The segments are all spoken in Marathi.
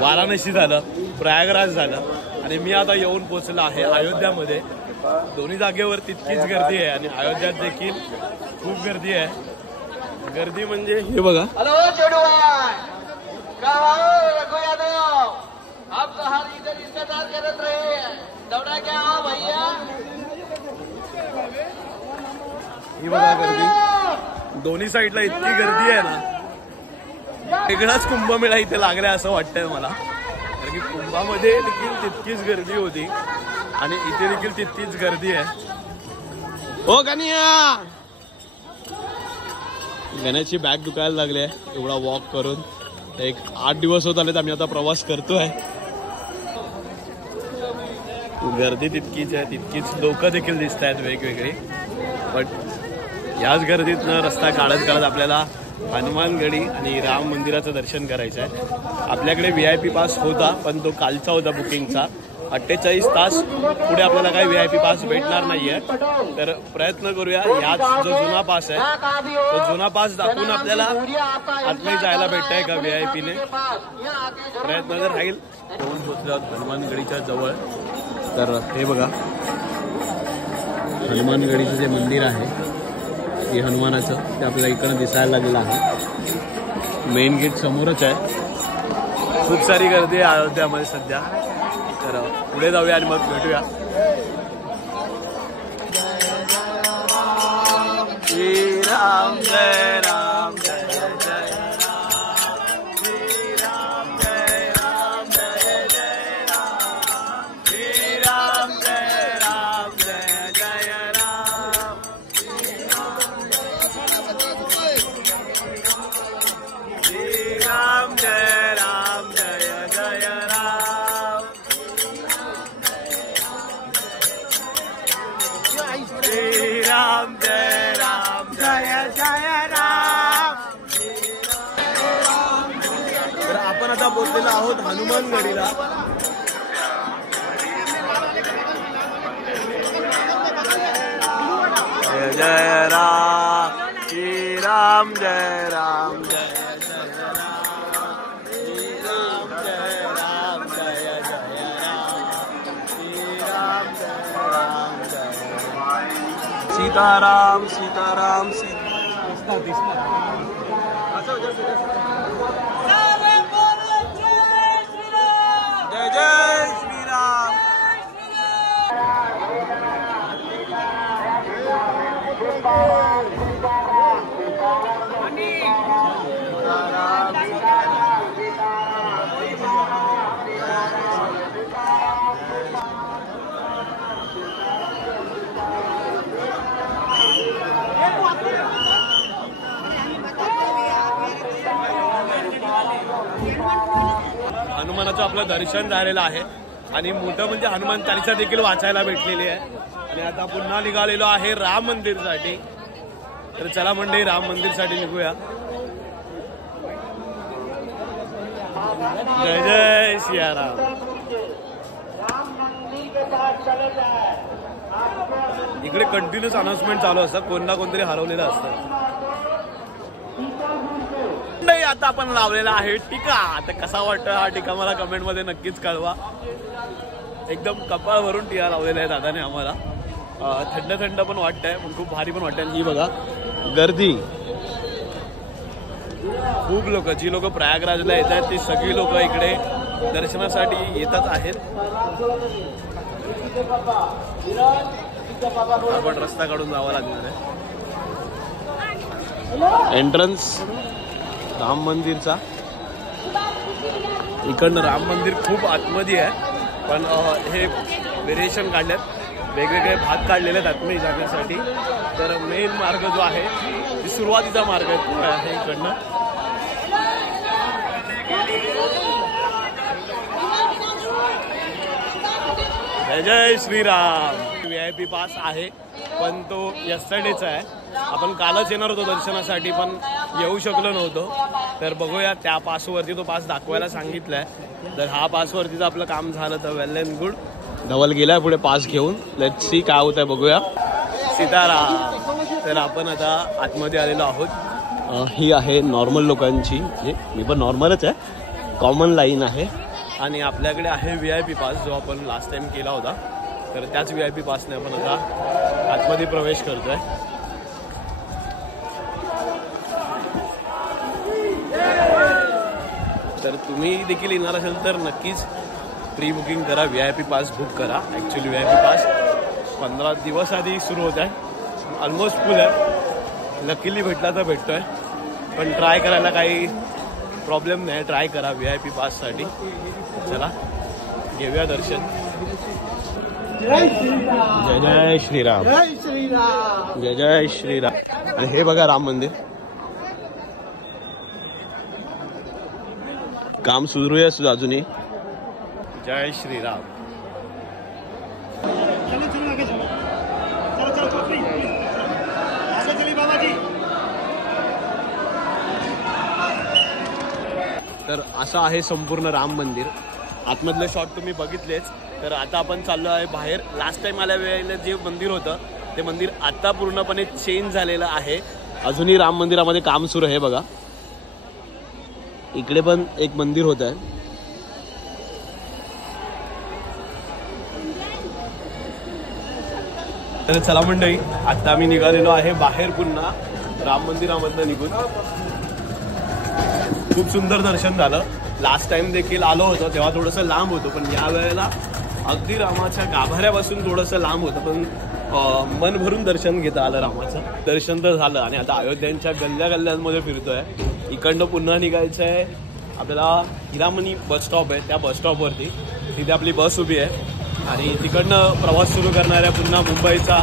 वाराणसी झालं, प्रयागराज झालं आणि मी आता येऊन पोहोचलो आहे अयोध्यामध्ये. दोन्ही जागेवर तितकीच गर्दी आहे आणि अयोध्यात देखील खूप गर्दी आहे. गर्दी म्हणजे हे बघा. ही बघा गर्दी, दोन्ही साईडला इतकी गर्दी आहे ना, वेगळाच कुंभमेळा इथे लागलाय असं वाटतंय मला. कारण की कुंभामध्ये देखील तितकीच गर्दी होती आणि इथे देखील तितकीच गर्दी आहे. ओ गणिया, गण्याची बॅग दुखायला लागली आहे एवढा वॉक करून. एक 8 दिवस होत आलेत आम्ही आता प्रवास करतोय. गर्दी तितकीच आहे, तितकीच लोक देखील दिसत आहेत वेगवेगळी. बट याच गर्दीतनं रस्ता काढत काढत आपल्याला हनुमानगडी आणि राम मंदिराचं दर्शन करायचं आहे. आपल्याकडे VIP पास होता पण तो कालचा होता बुकिंगचा. 48 तास पुढे आपल्याला काही VIP पास भेटणार नाहीये. तर प्रयत्न करूया याच जो जुना पास आहे तो जुना पास दाखवून आपल्याला आतमध्ये जायला भेटतंय का VIP ने. प्रयत्न जर राहील. दोन पोहोचलो हनुमानगडीच्या जवळ. तर हे बघा हनुमानगडीचं जे मंदिर आहे हे हनुमानाचं, ते आपल्याला इकडं दिसायला लागलेलं आहे. मेन गेट समोरच आहे. खूप सारी गर्दी आहे अयोध्यामध्ये सध्या. तर पुढे जाऊया आणि मग भेटूया. श्री राम जय राम जय जय राम. श्री राम जय राम जय जय राम. श्री राम जय राम जय जय राम. श्री राम जय राम जय जय राम. श्री राम जय राम जय जय राम. तर आपण आता पोहोचलेलो आहोत हनुमानगडीला. जय जय राम. श्री राम जय राम जय जय राम. श्री राम जय राम जय जय राम. श्री राम जय राम जय राम. सीताराम सीताराम जय जय श्रीराम. हनुमानाचं आपलं दर्शन झालेलं आहे आणि मोठं म्हणजे हनुमान चालीसा देखील वाचायला भेटलेली आहे. आणि आता पुन्हा निघालेलो आहे राम मंदिरसाठी. तर चला मंडळी राम मंदिरसाठी निघूया. जय जय सियाराम. इकडे कंटिन्यूस अनाउन्समेंट चालू असतात, कोण ना कोणतरी हरवलेलं असतं. नाही आता आपण लावलेला आहे टीका. आता कसा वाटतं हा टीका मला कमेंट मध्ये नक्कीच कळवा. एकदम कपाळ भरून टीका लावलेला आहे दादाने आम्हाला. थंड थंड पण वाटतंय पण खूप भारी पण वाटतंय. ही बघा गर्दी, खूप लोक, जी लोक प्रयागराजला येत आहेत ती सगळी लोक इकडे दर्शनासाठी येतात आहेत. आपण रस्ता काढून जावं लागणार आहे. एंट्रन्स राम मंदिरचा. इकडनं राम मंदिर खूप आतमध्ये आहे पण हे व्हेरिएशन काढल्यात, वेगवेगळे भाग काढलेले आहेत आतमध्ये जाण्यासाठी. तर मेन मार्ग जो आहे सुरुवातीचा मार्ग आहे इकडनं. जय जय श्रीराम. VIP पास आहे पण तो यस्टरडेचा आहे. आपण कालच येणार होतो दर्शनासाठी पण येऊ शकलो नव्हतो. तर बघूया त्या पासवरती तो पास दाखवायला सांगितलाय. तर हा पासवरतीचं आपलं काम झालं तर वेल अँड गुड. धवल गेलाय पुढे पास घेऊन. लेट्स सी काय होत आहे बघूया. सीताराम. तर आपण आता आतमध्ये आलेलो आहोत. ही आहे नॉर्मल लोकांची, म्हणजे मी पण नॉर्मलच आहे कॉमन लाईन आहे आणि आपल्याकडे आहे VIP पास, जो आपण लास्ट टाइम केला होता. तर त्याच VIP पासने आपण आता आतमध्ये प्रवेश करतोय. तर तुम्ही देखील येणार असाल तर नक्कीच प्री बुकिंग करा, VIP पास बुक करा. ॲक्च्युली VIP पास 15 दिवस आधी सुरू होत आहे, ऑलमोस्ट फुल आहे. लकीली भेटला तर भेटतोय, पण ट्राय करायला काही प्रॉब्लेम नाही. ट्राय करा VIP पाससाठी. चला घेऊया दर्शन. जय जय श्रीराम, जय श्रीराम, जय जय श्रीराम. आणि हे बघा राम मंदिर, काम सुरू आहे अजूनही. जय श्रीराम. तर असं आहे संपूर्ण राम मंदिर. आतमधले शॉट तुम्ही बघितलेच. तर आता आपण चाललो आहे बाहेर. लास्ट टाइम आल्या वेळेला जे मंदिर होतं ते मंदिर आता पूर्णपणे चेंज झालेलं आहे. अजूनही राम मंदिरामध्ये काम सुरू आहे बघा. इकडे पण एक मंदिर होत आहे. तर चला मंडळी, आता आम्ही निघालेलो आहे बाहेर पुन्हा राम मंदिरामधनं निघून. खूप सुंदर दर्शन झालं. लास्ट टाइम देखील आलो होतो तेव्हा थोडंसं लांब होतं, पण या वेळेला अगदी रामाच्या गाभाऱ्यापासून थोडंसं लांब होतं, पण मन भरून दर्शन घेता आलं. रामाचं दर्शन तर झालं आणि आता अयोध्यांच्या गल्ल्या गल्ल्यांमध्ये फिरतोय. इकडनं पुन्हा निघायचं आहे आपल्याला. हिरामणी बस स्टॉप आहे, त्या बस स्टॉपवरती तिथे आपली बस उभी आहे आणि तिकडनं प्रवास सुरू करणाऱ्या पुन्हा मुंबईचा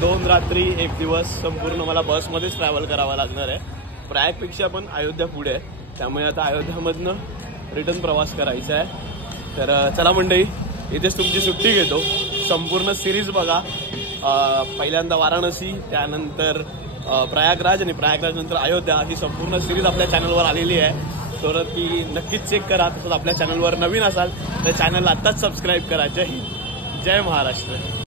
2 रात्री 1 दिवस संपूर्ण मला बसमध्येच ट्रॅव्हल करावा लागणार आहे. प्रयागपेक्षा पण अयोध्या पुढे आहे, त्यामुळे आता अयोध्यामधनं रिटर्न प्रवास करायचा आहे. तर चला मंडळी, इथेच तुमची सुट्टी घेतो. संपूर्ण सिरीज बघा. पहिल्यांदा वाराणसी, त्यानंतर प्रयागराज आणि प्रयागराज नंतर अयोध्या, ही संपूर्ण सिरीज आपल्या चॅनलवर आलेली आहे. तर ती नक्कीच चेक करा. तसंच आपल्या चॅनलवर नवीन असाल तर चॅनलला आत्ताच सबस्क्राईब करा. जय हिंद, जय महाराष्ट्र.